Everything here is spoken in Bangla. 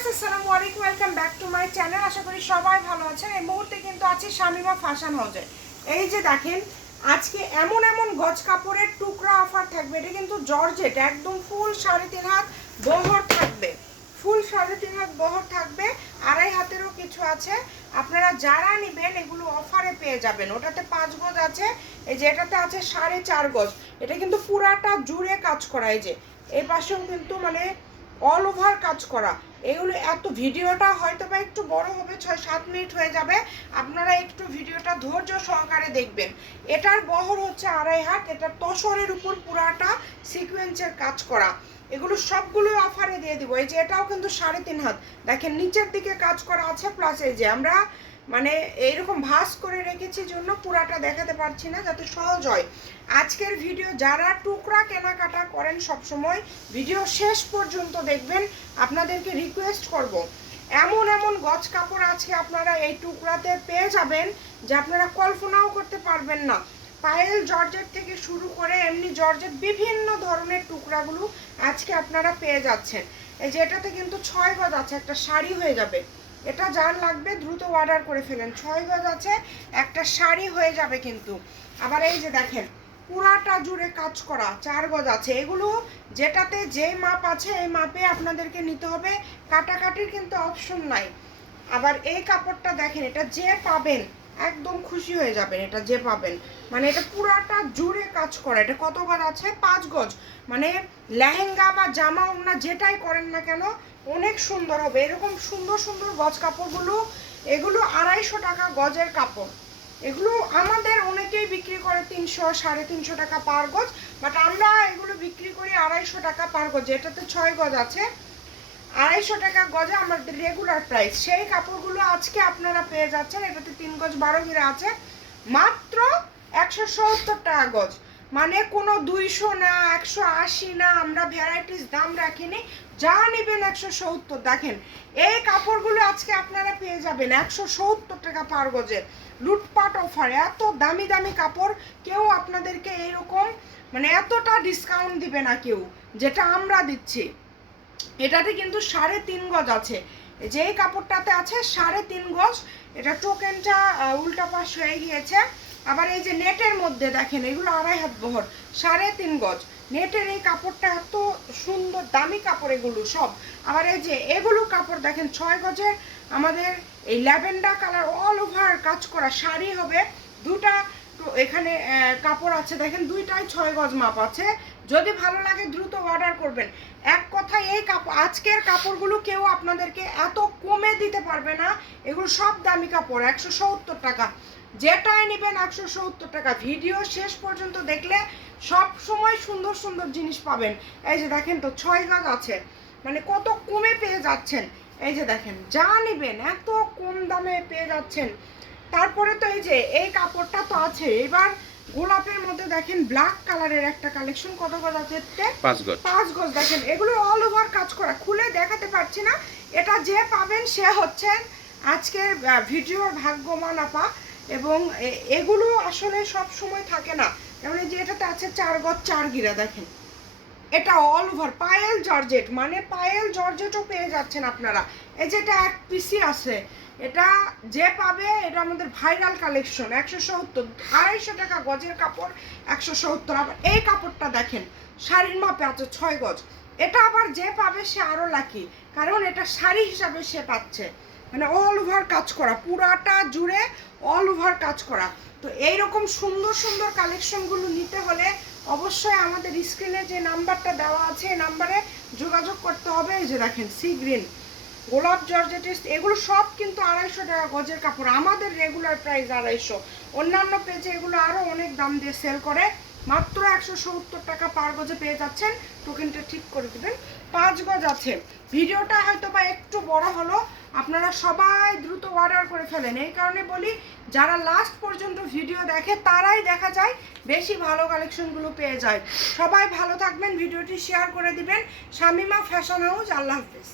ভিউয়ার্স আসসালামু আলাইকুম, welcome back to my channel. আশা করি সবাই ভালো আছেন। এই মুহূর্তে কিন্তু আছি শামিমা ফ্যাশন হাউসে। এই যে দেখেন, আজকে এমন এমন গজ কাপড়ের টুকরা অফার থাকবে। এটা কিন্তু জর্জেট, একদম ফুল 3.5 হাত বহর থাকবে, ফুল 3.5 হাত বহর থাকবে, 2.5 হাতেরও কিছু আছে। আপনারা যারা নেবেন এগুলো অফারে পেয়ে যাবেন। ওটাতে 5 গজ আছে, এই যে এটাতে আছে 4.5 গজ। এটা কিন্তু পুরাটা জুড়ে কাজ করা। এই যে এই পাশেও কিন্তু মানে অল ওভার কাজ করা। এগুলো এত ভিডিওটা হয়তো বা একটু বড় হবে, 6-7 মিনিট হয়ে যাবে, আপনারা একটু ভিডিওটা ধৈর্য সহকারে দেখবেন। এটার বহর হচ্ছে 2.5 হাত। এটা তসরের উপর পুরাটা সিকোয়েন্সের কাজ করা। এগুলো সবগুলো অফারে দিয়ে দিব। এই যে এটাও কিন্তু 3.5 হাত, দেখেন নিচের দিকে কাজ করা আছে, প্লাস এই যে আমরা মানে এইরকম ভাঁজ করে রেখেছি জন্য পুরাটা দেখাতে পারছি না, যাতে সহজ হয়। আজকের ভিডিও যারা টুকরা কেনাকাটা করেন সবসময় ভিডিও শেষ পর্যন্ত দেখবেন। আপনাদেরকে রিকোয়েস্ট করব, এমন এমন গজ কাপড় আজকে আপনারা এই টুকরাতে পেয়ে যাবেন যে আপনারা কল্পনাও করতে পারবেন না। পায়েল জর্জেট থেকে শুরু করে এমনি জর্জেট বিভিন্ন ধরনের টুকরাগুলো আজকে আপনারা পেয়ে যাচ্ছেন। এই যে এটাতে কিন্তু 6 গজ আছে, একটা শাড়ি হয়ে যাবে। এটা যার লাগবে দ্রুত অর্ডার করে ফেলেন। 6 গজ আছে, একটা শাড়ি হয়ে যাবে কিন্তু। আবার এই যে দেখেন, পুরাটা জুড়ে কাজ করা 4 গজ আছে। এগুলো যেটাতে যে মাপ আছে এই মাপে আপনাদেরকে নিতে হবে, কাটাকাটির কিন্তু অপশন নাই। আবার এই কাপড়টা দেখেন, এটা যে পাবেন একদম খুশি হয়ে যাবেন। এটা যে পাবেন মানে এটা পুরাটা জুড়ে কাজ করা। এটা কত গজ আছে? 5 গজ। মানে লেহেঙ্গা বা জামা ওড়না যেটাই করেন না কেন অনেক সুন্দর হবে। এরকম সুন্দর সুন্দর গজ কাপড়গুলো, এগুলো 250 টাকা গজের কাপড়। এগুলো আমাদের অনেকেই বিক্রি করে 300-350 টাকা পার গজ, বাট আমরা এগুলো বিক্রি করি 250 টাকা পার গজ। এটাতে 6 গজ আছে, 250 টাকা গজে আমাদের রেগুলার প্রাইস। সেই কাপড়গুলো আজকে আপনারা পেয়ে যাচ্ছেন। এটাতে 3 গজ 12 ঘিরা আছে, মাত্র 170 টাকা গজ। মানে কোনো 200 না, 180 না, আমরা ভ্যারাইটিস দাম রাখিনি। যা নেবেন 170। দেখেন এই কাপড়গুলো আজকে আপনারা পেয়ে যাবেন 170 টাকা পার গজে। লুটপাট অফার, এত দামি দামি কাপড় কেউ আপনাদেরকে এইরকম মানে এতটা ডিসকাউন্ট দিবে না কেউ, যেটা আমরা দিচ্ছি। এটাতে কিন্তু 3.5 গজ আছে। যে কাপড়টাতে আছে 3.5 গজ। এটা টোকেনটা উল্টা পাশ হয়ে গিয়েছে। আবার এই যে নেটের মধ্যে দেখেন, এগুলো 2.5 হাত বহর, 3.5 গজ। নেটের এই কাপড়টা এত সুন্দর, দামি কাপড় এগুলো সব। আবার এই যে এগুলো কাপড় দেখেন 6 গজের, আমাদের এই ল্যাভেন্ডার কালার অল ওভার কাজ করা শাড়ি হবে। দুটা এখানে কাপড় আছে, দেখেন দুইটাই 6 গজ মাপ আছে। যদি ভালো লাগে দ্রুত অর্ডার করবেন। এক কথায় এই কাপড়, আজকের কাপড়গুলো কেউ আপনাদেরকে এত কমে দিতে পারবে না। এগুলো সব দামি কাপড়, 170 টাকা। যেটাই নেবেন 170 টাকা। ভিডিও শেষ পর্যন্ত দেখলে সব সময় সুন্দর সুন্দর জিনিস পাবেন। এই যে দেখেন তো 6 গজ আছে, মানে কত কমে পেয়ে যাচ্ছেন। এই যে দেখেন, যা নেবেন এত কম দামে পেয়ে যাচ্ছেন। তারপরে তো এই যে এই কাপড়টা তো আছে। এবার গোলাপের মধ্যে দেখেন ব্ল্যাক কালারের একটা কালেকশন, কত গজ আছে? 5 গজ। দেখেন এগুলো অল ওভার কাজ করা, খুলে দেখাতে পারছি না। এটা যে পাবেন সে হচ্ছেন আজকের ভিডিওর ভাগ্যবান আপা। এবং এগুলো আসলে সব সময় থাকে না। যেমন এই যে এটাতে আছে 4 গজ 4 গিরা। দেখেন এটা অল ওভার পায়েল জর্জেট, মানে পায়েল জর্জেটও পেয়ে যাচ্ছেন আপনারা। এই যেটা এক পিসি আছে, এটা যে পাবে এটা আমাদের ভাইরাল কালেকশন। 170, 250 টাকা গজের কাপড়, 170। আবার এই কাপড়টা দেখেন শাড়ির মাপে আছে 6 গজ। এটা আবার যে পাবে সে আরও লাকি, কারণ এটা শাড়ি হিসাবে সে পাচ্ছে। মানে অল ওভার কাজ করা, পুরাটা জুড়ে অল ওভার কাজ করা। তো এইরকম সুন্দর সুন্দর কালেকশনগুলো নিতে হলে অবশ্যই আমাদের স্ক্রিনে যে নাম্বারটা দেওয়া আছে এই নাম্বারে যোগাযোগ করতে হবে। এই যে দেখেন সি গ্রিন, গোলাপ জর্জেটিস, এগুলো সব কিন্তু 250 টাকা গজের কাপড়। আমাদের রেগুলার প্রাইস 250। অন্যান্য পেজে এগুলো আরও অনেক দাম দিয়ে সেল করে। মাত্র 170 টাকা পার গজে পেয়ে যাচ্ছেন। টোকেনটা ঠিক করে দেবেন। 5 গজ আছে। ভিডিওটা হয়তো বা একটু বড় হলো, আপনারা সবাই দ্রুত অর্ডার করে ফেলেন। এই কারণে বলি, যারা লাস্ট পর্যন্ত ভিডিও দেখে তারাই দেখা যায় বেশি ভালো কালেকশনগুলো পেয়ে যায়। সবাই ভালো থাকবেন, ভিডিওটি শেয়ার করে দিবেন। শামিমা ফ্যাশন হাউস, আল্লাহ হাফেজ।